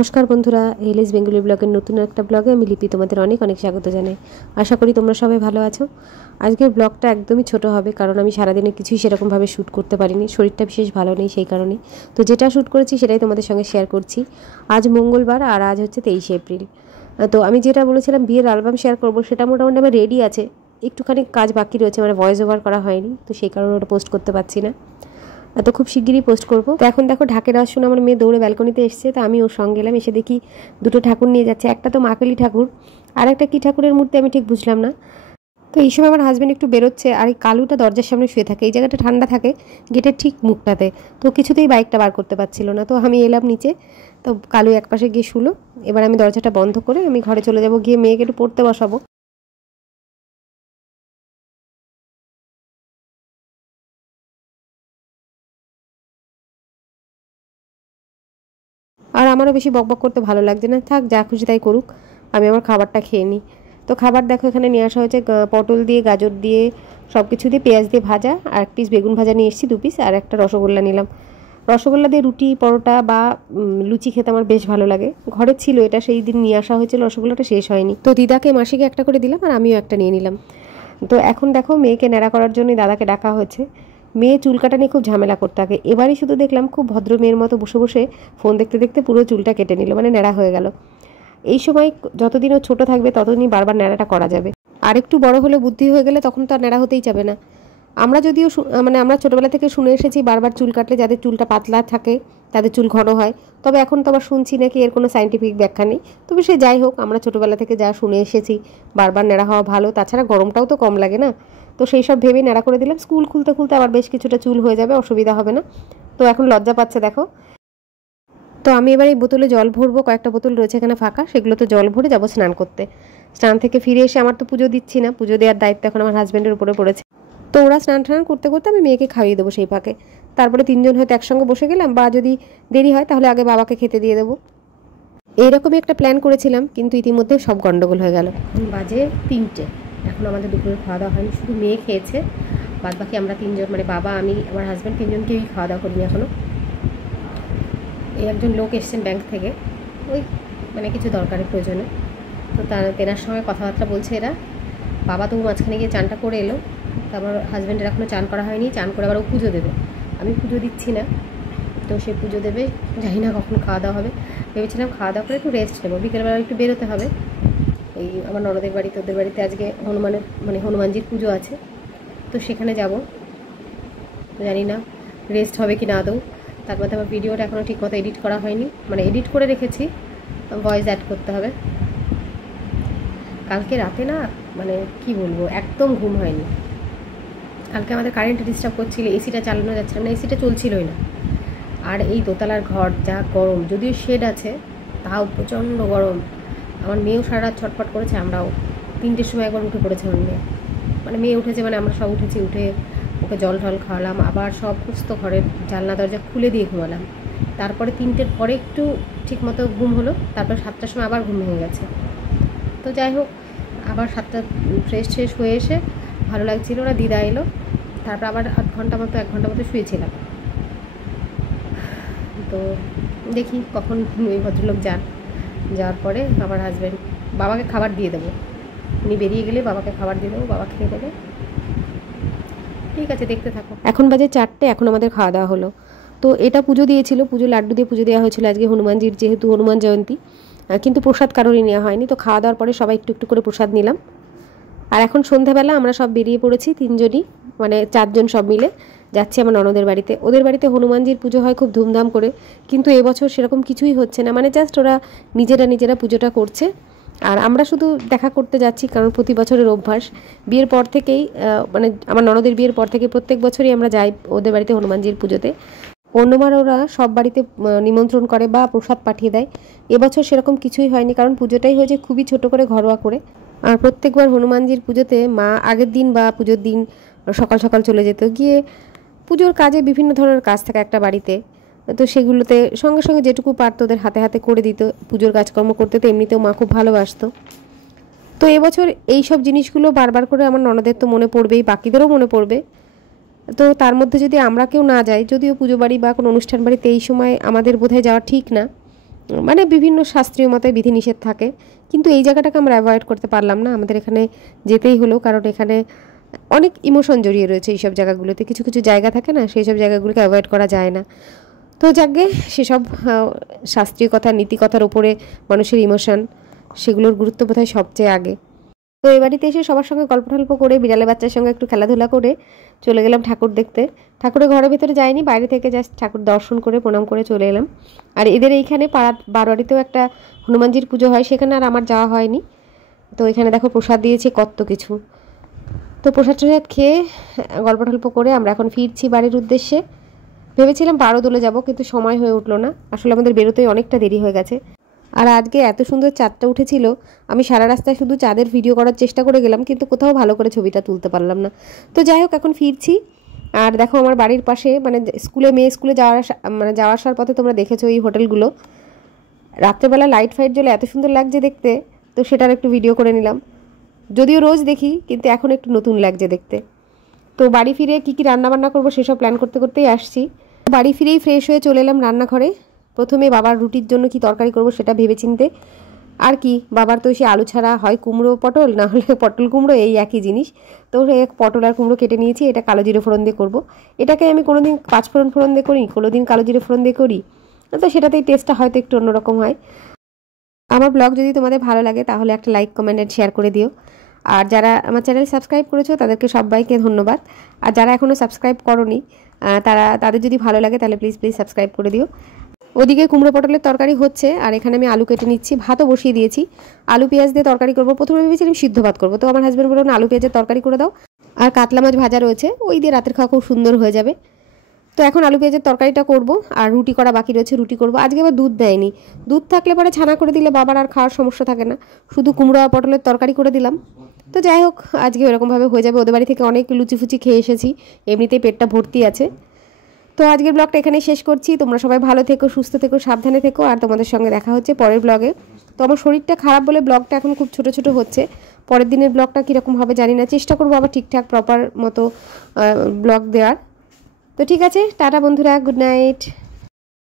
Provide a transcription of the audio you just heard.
নমস্কার বন্ধুরা, LS Bengali ব্লগের নতুন একটা ব্লগে আমি লিপি তোমাদের অনেক অনেক স্বাগত জানাই। আশা করি তোমরা সবাই ভালো আছো। আজকের ব্লগটা একদমই ছোট হবে, কারণ আমি সারাদিনে কিছুই সেরকমভাবে শ্যুট করতে পারিনি, শরীরটা বিশেষ ভালো নেই সেই কারণে। তো যেটা শ্যুট করেছি সেটাই তোমাদের সঙ্গে শেয়ার করছি। আজ মঙ্গলবার আর আজ হচ্ছে 23শে এপ্রিল। তো আমি যেটা বলেছিলাম বিয়ের অ্যালবাম শেয়ার করব, সেটা মোটামুটি আমার রেডি আছে, একটুখানি কাজ বাকি রয়েছে, মানে ভয়েস ওভার করা হয়নি, তো সেই কারণে ওটা পোস্ট করতে পারছি না। তো খুব শিগগিরই পোস্ট করবো। তো এখন দেখো ঢাকের আওয়াজ শুনে আমার মেয়ে দৌড়ে ব্যালকনিতে এসছে, তো আমি ওর সঙ্গে গেলাম। এসে দেখি দুটো ঠাকুর নিয়ে যাচ্ছে, একটা তো মা কালী ঠাকুর, আর একটা কী ঠাকুরের মূর্তি আমি ঠিক বুঝলাম না। তো এই সময় আমার হাজব্যান্ড একটু বেরোচ্ছে, আর এই কালুটা দরজার সামনে শুয়ে থাকে, এই জায়গাটা ঠান্ডা থাকে গেটের ঠিক মুখটাতে, তো কিছুতেই বাইকটা বার করতে পারছিল না। তো আমি এলাম নিচে, তো কালু একপাশে গিয়ে শুলো। এবার আমি দরজাটা বন্ধ করে আমি ঘরে চলে যাব, গিয়ে মেয়েকে একটু পড়তে বসাবো। আর আমারও বেশি বকবক করতে ভালো লাগছে না, থাক যা খুশি তাই করুক, আমি আমার খাবারটা খেয়ে নিই। তো খাবার দেখো এখানে নিয়ে আসা হয়েছে পটল দিয়ে, গাজর দিয়ে, সব কিছু দিয়ে, পেঁয়াজ দিয়ে ভাজা, আর এক পিস বেগুন ভাজা নিয়ে এসেছি 2 পিস, আর একটা রসগোল্লা নিলাম। রসগোল্লা দিয়ে রুটি, পরোটা বা লুচি খেতে আমার বেশ ভালো লাগে। ঘরে ছিল এটা, সেই দিন নিয়ে আসা হয়েছিল, রসগোল্লাটা শেষ হয়নি, তো দিদাকে মাসিকে একটা করে দিলাম, আর আমিও একটা নিয়ে নিলাম। তো এখন দেখো মেয়েকে ন্যাড়া করার জন্যই দাদাকে ডাকা হয়েছে। মেয়ে চুল কাটা নিয়ে খুব ঝামেলা করতে থাকে, এবারই শুধু দেখলাম খুব ভদ্র মেয়ের মতো বসে বসে ফোন দেখতে দেখতে পুরো চুলটা কেটে নিল, মানে ন্যাড়া হয়ে গেল। এই সময় যতদিন ও ছোটো থাকবে ততদিনই বারবার ন্যাড়াটা করা যাবে, আর একটু বড় হলে বুদ্ধি হয়ে গেলে তখন তো আর ন্যাড়া হতেই যাবে না। আমরা যদিও মানে আমরা ছোটোবেলা থেকে শুনে এসেছি বারবার চুল কাটলে যাদের চুলটা পাতলা থাকে তাদের চুল ঘন হয়, তবে এখন তো আবার শুনছি নাকি এর কোনো সাইন্টিফিক ব্যাখ্যা নেই। তবে সে যাই হোক, আমরা ছোটোবেলা থেকে যা শুনে এসেছি বারবার ন্যাড়া হওয়া ভালো, তাছাড়া গরমটাও তো কম লাগে না। তো সেই সব ভেবেই ন্যাড়া করে দিলাম, স্কুল খুলতে খুলতে আবার বেশ কিছুটা চুল হয়ে যাবে, অসুবিধা হবে না। তো এখন লজ্জা পাচ্ছে দেখো। তো আমি এবার এই বোতলে জল ভরবো, কয়েকটা বোতল রয়েছে এখানে ফাঁকা, সেগুলোতে জল ভরে যাবো স্নান করতে। স্নান থেকে ফিরে এসে আমার তো পুজো দিচ্ছি না, পুজো দেওয়ার দায়িত্ব এখন আমার হাজব্যান্ডের উপরে পড়েছে। তো ওরা স্নান টান করতে করতে আমি মেয়েকে খাইয়ে দেবো সেই ফাঁকে, তারপরে 3জন হয়তো একসঙ্গে বসে গেলাম, বা যদি দেরি হয় তাহলে আগে বাবাকে খেতে দিয়ে দেবো। এইরকমই একটা প্ল্যান করেছিলাম, কিন্তু ইতিমধ্যে সব গন্ডগোল হয়ে গেল। বাজে 3টে, এখন আমাদের দুপুরে খাওয়া দাওয়া হয়নি, শুধু মেয়ে খেয়েছে, বাদ বাকি আমরা 3জন, মানে বাবা, আমি, আমার হাজব্যান্ড, 3জনকেই খাওয়া দাওয়া করিনি এখনও। এই একজন লোক এসছেন ব্যাংক থেকে, ওই মানে কিছু দরকারের প্রয়োজনে, তো তেনার সঙ্গে কথাবার্তা বলছে এরা। বাবা তো মাঝখানে গিয়ে চানটা করে এলো, তারপর হাজব্যান্ডের এখনও চান করা হয়নি, চান করে আবার ও পুজো দেবে, আমি পুজো দিচ্ছি না, তো সে পুজো দেবে, জানি না কখন খাওয়া দাওয়া হবে। ভেবেছিলাম খাওয়া দাওয়া করে একটু রেস্ট নেবো, বিকেলবেলা একটু বেরোতে হবে, এই আমার ননদের বাড়িতে, ওদের বাড়িতে আজকে হনুমানের মানে হনুমানজির পুজো আছে, তো সেখানে যাব। জানি না রেস্ট হবে কি না আদৌ। তার মধ্যে আমার ভিডিওটা এখনও ঠিকমতো এডিট করা হয়নি, মানে এডিট করে রেখেছি, ভয়েস অ্যাড করতে হবে। কালকে রাতে না, মানে কি বলবো, একদম ঘুম হয়নি। কালকে আমাদের কারেন্ট ডিস্টার্ব করছিল, এসিটা চালানো যাচ্ছিল না, এসিটা চলছিলই না। আর এই দোতলার ঘর যা গরম, যদিও শেড আছে তাও প্রচণ্ড গরম। আমার মেয়েও সারা রাত ছটফট করেছে, আমরাও 3টের সময় একবার উঠে পড়েছে আমার মেয়ে, মানে মেয়ে উঠেছে মানে আমরা সব উঠেছি, উঠে ওকে জল ঢল খাওয়ালাম, আবার সব সুস্থ ঘরের জানলা দরজা খুলে দিয়ে ঘুমালাম। তারপরে 3টের পরে একটু ঠিকমতো ঘুম হলো, তারপর 7টার সময় আবার ঘুম ভেঙে গেছে। তো যাই হোক, আবার 7টা ফ্রেশ হয়ে এসে ভালো লাগছিল, ওরা দিদা এলো, তারপর আবার 1 ঘন্টা মতো শুয়েছিলাম। তো দেখি কখন ওই ভদ্রলোক যাওয়ার পরে আমার হাজব্যান্ড, বাবাকে খাবার দিয়ে দেবো, উনি বেরিয়ে গেলে বাবাকে খাবার দিয়ে দেবো, বাবা খেয়ে দেবে। ঠিক আছে, দেখতে থাকো। এখন বাজে 4টে, এখন আমাদের খাওয়া দাওয়া হলো। তো এটা পুজো দিয়েছিল, পুজো লাড্ডু দিয়ে পুজো দেওয়া হয়েছিল আজকে হনুমানজির, যেহেতু হনুমান জয়ন্তী, কিন্তু প্রসাদ কারোরই নেওয়া হয়নি। তো খাওয়া দাওয়ার পরে সবাই একটু একটু করে প্রসাদ নিলাম। আর এখন সন্ধ্যাবেলা আমরা সব বেরিয়ে পড়েছি, 3জনই, মানে 4জন সব মিলে যাচ্ছি আমার ননদের বাড়িতে। ওদের বাড়িতে হনুমানজির পুজো হয় খুব ধুমধাম করে, কিন্তু এবছর সেরকম কিছুই হচ্ছে না, মানে জাস্ট ওরা নিজেরা পুজোটা করছে, আর আমরা শুধু দেখা করতে যাচ্ছি, কারণ প্রতি বছরের অভ্যাস। বিয়ের পর থেকেই, মানে আমার ননদের বিয়ের পর থেকে প্রত্যেক বছরই আমরা যাই ওদের বাড়িতে হনুমানজির পুজোতে। অন্যবার ওরা সব বাড়িতে নিমন্ত্রণ করে বা প্রসাদ পাঠিয়ে দেয়, এবছর সেরকম কিছুই হয়নি, কারণ পুজোটাই হয়েছে খুবই ছোট করে, ঘরোয়া করে। আর প্রত্যেকবার হনুমানজির পুজোতে মা আগের দিন বা পুজোর দিন সকাল সকাল চলে যেত, গিয়ে পুজোর কাজে বিভিন্ন ধরনের কাজ থাকে একটা বাড়িতে, তো সেগুলোতে সঙ্গে সঙ্গে যেটুকু পারতো ওদের হাতে হাতে করে দিত। পুজোর কাজকর্ম করতে তো এমনিতেও মা খুব ভালোবাসতো। তো এবছর এই সব জিনিসগুলো বারবার করে আমার ননদের তো মনে পড়বেই, বাকিদেরও মনে পড়বে। তো তার মধ্যে যদি আমরা কেউ না যাই, যদিও পুজো বাড়ি বা কোনো অনুষ্ঠান বাড়িতে এই সময় আমাদের বোধহয় যাওয়া ঠিক না, মানে বিভিন্ন শাস্ত্রীয় মতে বিধিনিষেধ থাকে, কিন্তু এই জায়গাটাকে আমরা অ্যাভয়েড করতে পারলাম না, আমাদের এখানে যেতেই হলো, কারণ এখানে অনেক ইমোশন জড়িয়ে রয়েছে এইসব জায়গাগুলোতে। কিছু কিছু জায়গা থাকে না, সেই সব জায়গাগুলোকে অ্যাভয়েড করা যায় না। তো যাকগে, সেসব শাস্ত্রীয় কথা, নীতি কথার উপরে মানুষের ইমোশন, সেগুলোর গুরুত্ব বোধহয় সবচেয়ে আগে। তো এই বাড়িতে এসে সবার সঙ্গে গল্প টল্প করে, বিড়ালে বাচ্চার সঙ্গে একটু খেলাধুলা করে চলে গেলাম ঠাকুর দেখতে। ঠাকুরের ঘরের ভেতরে যাইনি, বাইরে থেকে জাস্ট ঠাকুর দর্শন করে প্রণাম করে চলে এলাম। আর এদের এইখানে পাড়া বারোয়ারিতেও একটা হনুমানজির পুজো হয়, সেখানে আর আমার যাওয়া হয়নি। তো এখানে দেখো প্রসাদ দিয়েছে কত কিছু। তো প্রসাদ টসাদ খেয়ে গল্প টল্প করে আমরা এখন ফিরছি বাড়ির উদ্দেশ্যে। ভেবেছিলাম বারোদোলে যাব, কিন্তু সময় হয়ে উঠলো না, আসলে আমাদের বেরোতেই অনেকটা দেরি হয়ে গেছে। আর আজকে এত সুন্দর চাঁদটা উঠেছিল, আমি সারা রাস্তায় শুধু চাঁদের ভিডিও করার চেষ্টা করে গেলাম, কিন্তু কোথাও ভালো করে ছবিটা তুলতে পারলাম না। তো যাই হোক, এখন ফিরছি। আর দেখো আমার বাড়ির পাশে, মানে মেয়ে স্কুলে যাওয়া আসার পথে তোমরা দেখেছো এই হোটেলগুলো, রাত্রেবেলা লাইট ফাইট জ্বলে এত সুন্দর লাগছে দেখতে, তো সেটার একটু ভিডিও করে নিলাম। যদিও রোজ দেখি, কিন্তু এখন একটু নতুন লাগছে দেখতে। তো বাড়ি ফিরে কী কী রান্নাবান্না করবো সেসব প্ল্যান করতে করতেই আসছি। বাড়ি ফিরেই ফ্রেশ হয়ে চলে এলাম রান্নাঘরে। প্রথমে বাবার রুটির জন্য কি তরকারি করব সেটা ভেবে চিনতে, আর কি বাবার তো সে আলু ছাড়া হয় কুমড়ো পটল, না হলে পটল কুমড়ো, এই একই জিনিস। তো এক পটল আর কুমড়ো কেটে নিয়েছি, এটা কালো জিরে ফোড়ন দিয়ে করবো। এটাকে আমি কোনোদিন পাঁচফোড়ন ফোড়ন দিয়ে করি, কোনোদিন কালো জিরে ফোড়ন দিয়ে করি, তো সেটাতেই টেস্টটা হয়তো একটু অন্যরকম হয়। আমার ব্লগ যদি তোমাদের ভালো লাগে তাহলে একটা লাইক, কমেন্ট এন্ড শেয়ার করে দিও। আর যারা আমার চ্যানেল সাবস্ক্রাইব করেছো তাদেরকে সবাইকে ধন্যবাদ। আর যারা এখনও সাবস্ক্রাইব করোনি, তাদের যদি ভালো লাগে তাহলে প্লিজ সাবস্ক্রাইব করে দিও। ওদিকে কুমড়ো পটলের তরকারি হচ্ছে, আর এখানে আমি আলু কেটে নিচ্ছি, ভাতও বসিয়ে দিয়েছি। আলু পেঁয়াজ দিয়ে তরকারি করবো, প্রথমে ভেবেছিলাম সিদ্ধ ভাত করবো, তো আমার হাজব্যান্ড বলল না, আলু পেঁয়াজের তরকারি করে দাও। আর কাতলা মাছ ভাজা রয়েছে, ওই দিয়ে রাতের খাওয়া খুব সুন্দর হয়ে যাবে। তো এখন আলু পেঁয়াজের তরকারিটা করব, আর রুটি করা বাকি রয়েছে, রুটি করব। আজকে আবার দুধ দেয়নি, দুধ থাকলে পরে ছানা করে দিলে বাবার আর খাওয়ার সমস্যা থাকে না, শুধু কুমড়ো আর পটলের তরকারি করে দিলাম। তো যাই হোক, আজকে এরকমভাবে হয়ে যাবে। ওদের বাড়ি থেকে অনেক লুচি ফুচি খেয়ে এসেছি, এমনিতেই পেটটা ভর্তি আছে। তো আজকের ব্লগটা এখানেই শেষ করছি। তোমরা সবাই ভালো থেকো, সুস্থ থেকো, সাবধানে থেকো, আর তোমাদের সঙ্গে দেখা হচ্ছে পরের ব্লগে। তো আমার শরীরটা খারাপ বলে ব্লগটা এখন খুব ছোট ছোট হচ্ছে, পরের দিনের ব্লগটা কীরকম হবে জানি না, চেষ্টা করবো আবার ঠিকঠাক প্রপার মতো ব্লগ দেওয়ার। তো ঠিক আছে, টাটা বন্ধুরা, গুড নাইট।